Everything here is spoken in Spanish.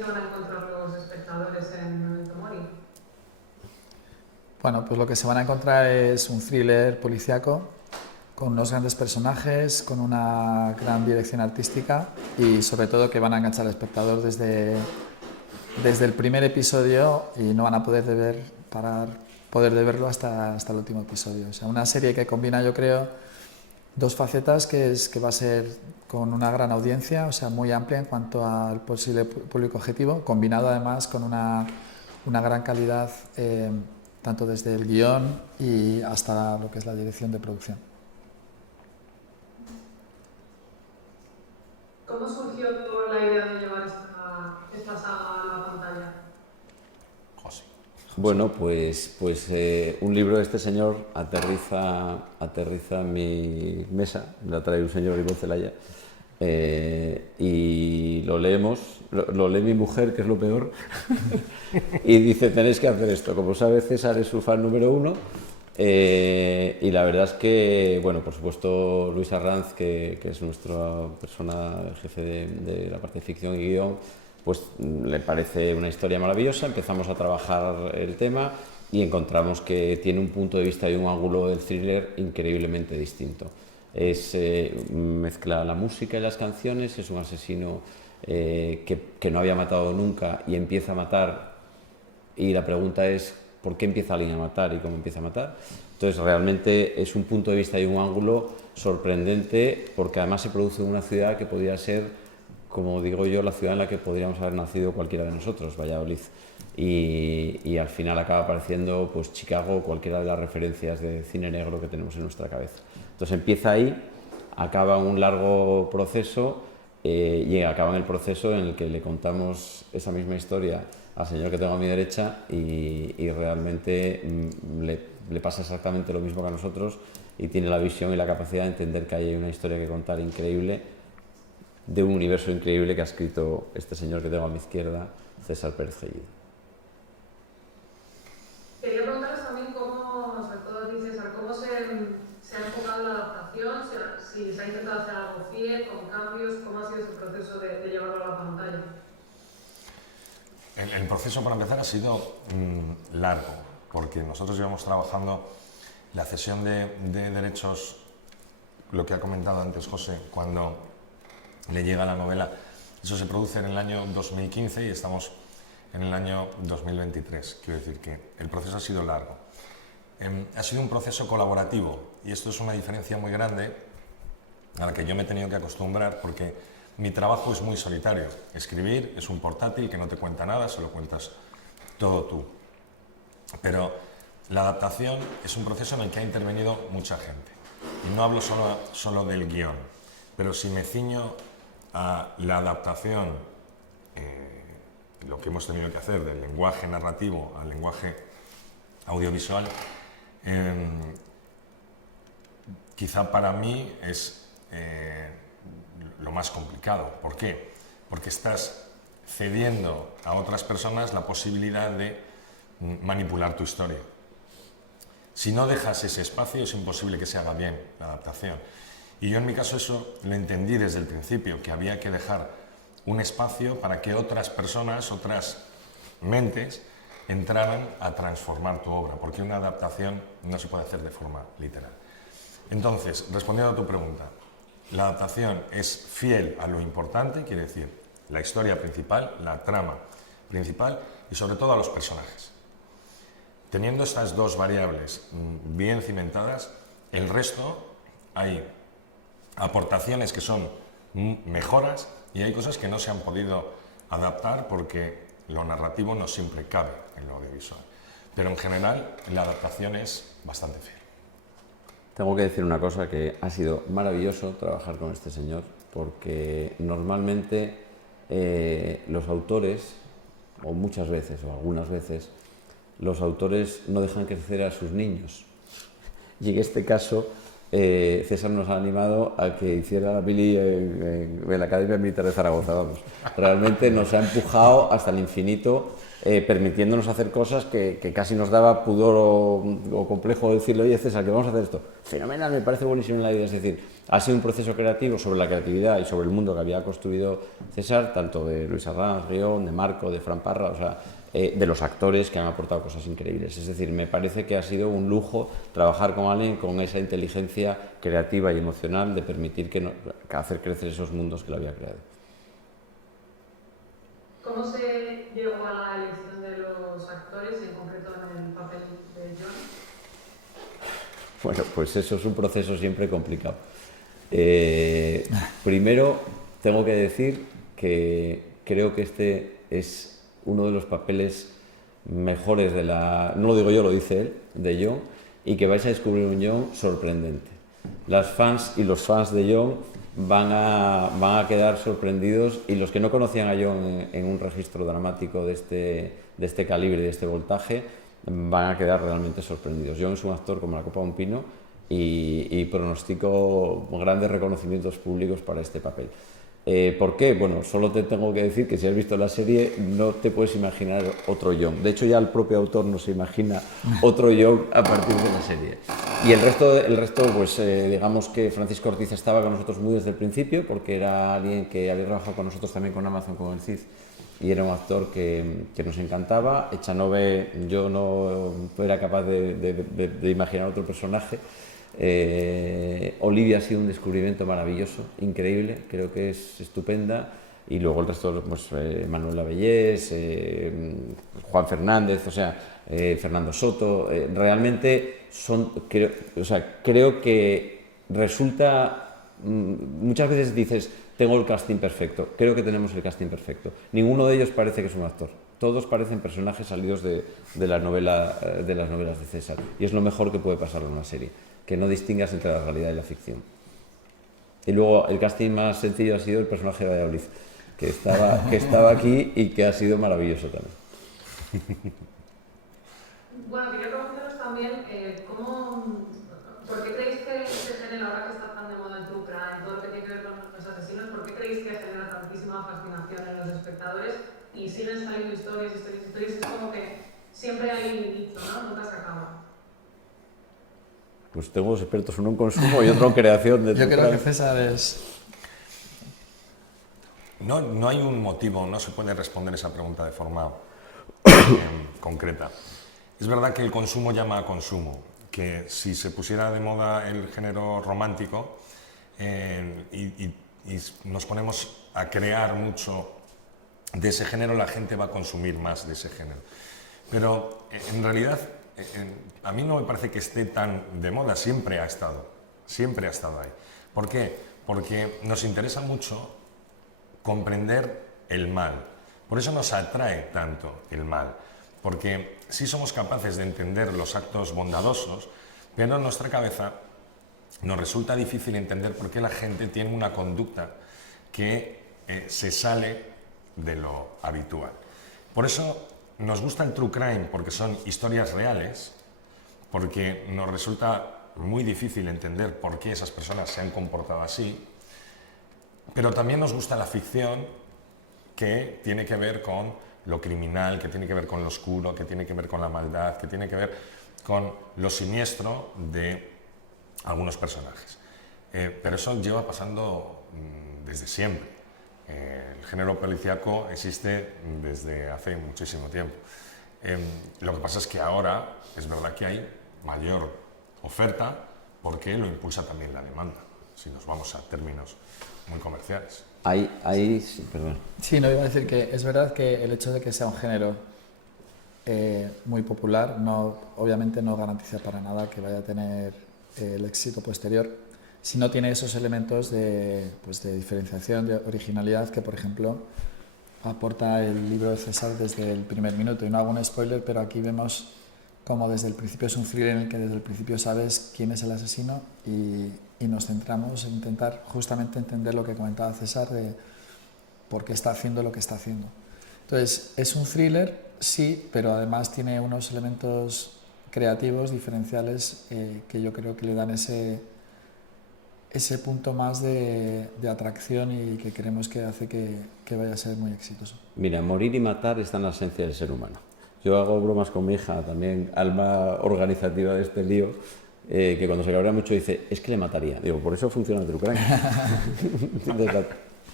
se van a encontrar los espectadores en Memento Mori? Bueno, pues lo que se van a encontrar es un thriller policíaco con unos grandes personajes, con una gran dirección artística y sobre todo que van a enganchar al espectador desde el primer episodio y no van a poder de verlo hasta el último episodio. O sea, una serie que combina, yo creo, dos facetas, que va a ser con una gran audiencia, o sea, muy amplia en cuanto al posible público objetivo, combinado además con una gran calidad, tanto desde el guión y hasta lo que es la dirección de producción. ¿Cómo surgió la idea de llevar esta saga a la pantalla? José. Bueno, pues un libro de este señor aterriza en mi mesa, me lo trae un señor Ivonne Zelaya, y lo leemos, lo lee mi mujer, que es lo peor, y dice, tenéis que hacer esto. Como sabe, César es su fan número 1, y la verdad es que, bueno, por supuesto, Luis Arranz, que es nuestra persona, el jefe de la parte de ficción y guión, pues le parece una historia maravillosa. Empezamos a trabajar el tema y encontramos que tiene un punto de vista y un ángulo del thriller increíblemente distinto. Mezcla la música y las canciones, es un asesino que no había matado nunca y empieza a matar, y la pregunta es ¿por qué empieza alguien a matar y cómo empieza a matar? Entonces realmente es un punto de vista y un ángulo sorprendente, porque además se produce en una ciudad que podría ser, como digo yo, la ciudad en la que podríamos haber nacido cualquiera de nosotros, Valladolid. Y al final acaba apareciendo pues Chicago, cualquiera de las referencias de cine negro que tenemos en nuestra cabeza. Entonces empieza ahí, acaba un largo proceso y acaba en el proceso en el que le contamos esa misma historia al señor que tengo a mi derecha y realmente le pasa exactamente lo mismo que a nosotros, y tiene la visión y la capacidad de entender que hay una historia que contar increíble, de un universo increíble que ha escrito este señor que tengo a mi izquierda, César Pérez Gellido. Quería preguntaros también cómo, sobre todo a ti, César, cómo se ha enfocado la adaptación, si se ha intentado hacer algo fiel, con cambios, cómo ha sido ese proceso de llevarlo a la pantalla. El proceso, para empezar, ha sido largo, porque nosotros llevamos trabajando la cesión de derechos, lo que ha comentado antes José, cuando le llega la novela. Eso se produce en el año 2015 y estamos en el año 2023. Quiero decir que el proceso ha sido largo. Ha sido un proceso colaborativo, y esto es una diferencia muy grande a la que yo me he tenido que acostumbrar, porque mi trabajo es muy solitario. Escribir es un portátil que no te cuenta nada, se lo cuentas todo tú. Pero la adaptación es un proceso en el que ha intervenido mucha gente. Y no hablo solo del guión, pero si me ciño a la adaptación, lo que hemos tenido que hacer del lenguaje narrativo al lenguaje audiovisual, quizá para mí es lo más complicado. ¿Por qué? Porque estás cediendo a otras personas la posibilidad de manipular tu historia. Si no dejas ese espacio, es imposible que se haga bien la adaptación. Y yo en mi caso eso lo entendí desde el principio, que había que dejar un espacio para que otras personas, otras mentes, entraran a transformar tu obra, porque una adaptación no se puede hacer de forma literal. Entonces, respondiendo a tu pregunta, la adaptación es fiel a lo importante, quiere decir, la historia principal, la trama principal y sobre todo a los personajes. Teniendo estas dos variables bien cimentadas, el resto hay aportaciones que son mejoras y hay cosas que no se han podido adaptar porque lo narrativo no siempre cabe en lo audiovisual. Pero en general la adaptación es bastante fiel. Tengo que decir una cosa, que ha sido maravilloso trabajar con este señor, porque normalmente los autores, o muchas veces, o algunas veces, los autores no dejan crecer a sus niños. Y en este caso, César nos ha animado a que hiciera la Billy en la Academia Militar de Zaragoza. Vamos. Realmente nos ha empujado hasta el infinito permitiéndonos hacer cosas que casi nos daba pudor o complejo decirle, oye César, que vamos a hacer esto. Fenomenal, me parece buenísimo la idea. Es decir, ha sido un proceso creativo sobre la creatividad y sobre el mundo que había construido César, tanto de Luis Arranz, Guión, de Marco, de Fran Parra, o sea, de los actores que han aportado cosas increíbles. Es decir, me parece que ha sido un lujo trabajar con alguien con esa inteligencia creativa y emocional de permitir que hacer crecer esos mundos que lo había creado. ¿Cómo se llegó a la elección de los actores y en concreto en el papel de Jon? Bueno, pues eso es un proceso siempre complicado. Primero, tengo que decir que creo que este es uno de los papeles mejores de la... No lo digo yo, lo dice él, de Jon, y que vais a descubrir un Jon sorprendente. Las fans y los fans de Jon van a quedar sorprendidos, y los que no conocían a Jon en un registro dramático de este calibre, de este voltaje, van a quedar realmente sorprendidos. Jon es un actor como la copa de un pino y pronostico grandes reconocimientos públicos para este papel. ¿Por qué? Bueno, solo te tengo que decir que si has visto la serie no te puedes imaginar otro Jon. De hecho, ya el propio autor no se imagina otro Jon a partir de la serie. Y el resto pues digamos que Francisco Ortiz estaba con nosotros muy desde el principio, porque era alguien que había trabajado con nosotros también con Amazon, con el CID, y era un actor que nos encantaba. Echanove, yo no era capaz de imaginar otro personaje. Olivia ha sido un descubrimiento maravilloso, increíble, creo que es estupenda, y luego el resto, pues Manuel Lavellés, Juan Fernández, o sea, Fernando Soto, realmente creo que resulta, muchas veces dices, tengo el casting perfecto, creo que tenemos el casting perfecto, ninguno de ellos parece que es un actor. Todos parecen personajes salidos de las novelas de César, y es lo mejor que puede pasar en una serie, que no distingas entre la realidad y la ficción. Y luego el casting más sencillo ha sido el personaje de Valladolid, que estaba aquí y que ha sido maravilloso también. Bueno, quería preguntaros también, ¿por qué creéis que este género, ahora que está tan de moda el true crime, todo lo que tiene que ver con los asesinos, por qué creéis que genera tantísima fascinación en los espectadores y siguen saliendo historias? Es como que siempre hay un nicho, ¿no? Nunca se acaba. Pues tengo dos expertos, uno en consumo y otro en creación de... Yo creo que César es... No hay un motivo, no se puede responder esa pregunta de forma concreta. Es verdad que el consumo llama a consumo, que si se pusiera de moda el género romántico y nos ponemos a crear mucho de ese género, la gente va a consumir más de ese género. Pero en realidad a mí no me parece que esté tan de moda, siempre ha estado ahí. ¿Por qué? Porque nos interesa mucho comprender el mal. Por eso nos atrae tanto el mal, porque sí somos capaces de entender los actos bondadosos, pero en nuestra cabeza nos resulta difícil entender por qué la gente tiene una conducta que se sale de lo habitual. Por eso nos gusta el true crime, porque son historias reales, porque nos resulta muy difícil entender por qué esas personas se han comportado así, pero también nos gusta la ficción, que tiene que ver con lo criminal, que tiene que ver con lo oscuro, que tiene que ver con la maldad, que tiene que ver con lo siniestro de algunos personajes. Pero eso lleva pasando desde siempre. El género policíaco existe desde hace muchísimo tiempo. Lo que pasa es que ahora es verdad que hay mayor oferta porque lo impulsa también la demanda, si nos vamos a términos muy comerciales. Perdón. Sí, no iba a decir que es verdad que el hecho de que sea un género muy popular obviamente no garantiza para nada que vaya a tener el éxito posterior, si no tiene esos elementos de diferenciación, de originalidad que, por ejemplo, aporta el libro de César desde el primer minuto. Y no hago un spoiler, pero aquí vemos como desde el principio es un thriller en el que desde el principio sabes quién es el asesino y nos centramos en intentar justamente entender lo que comentaba César de por qué está haciendo lo que está haciendo. Entonces, es un thriller, sí, pero además tiene unos elementos creativos, diferenciales, que yo creo que le dan ese punto más de atracción y que creemos que hace que vaya a ser muy exitoso. Mira, morir y matar está en la esencia del ser humano. Yo hago bromas con mi hija, también alma organizativa de este lío, que cuando se cabrea mucho dice, es que le mataría. Digo, por eso funciona True Crime. Entonces,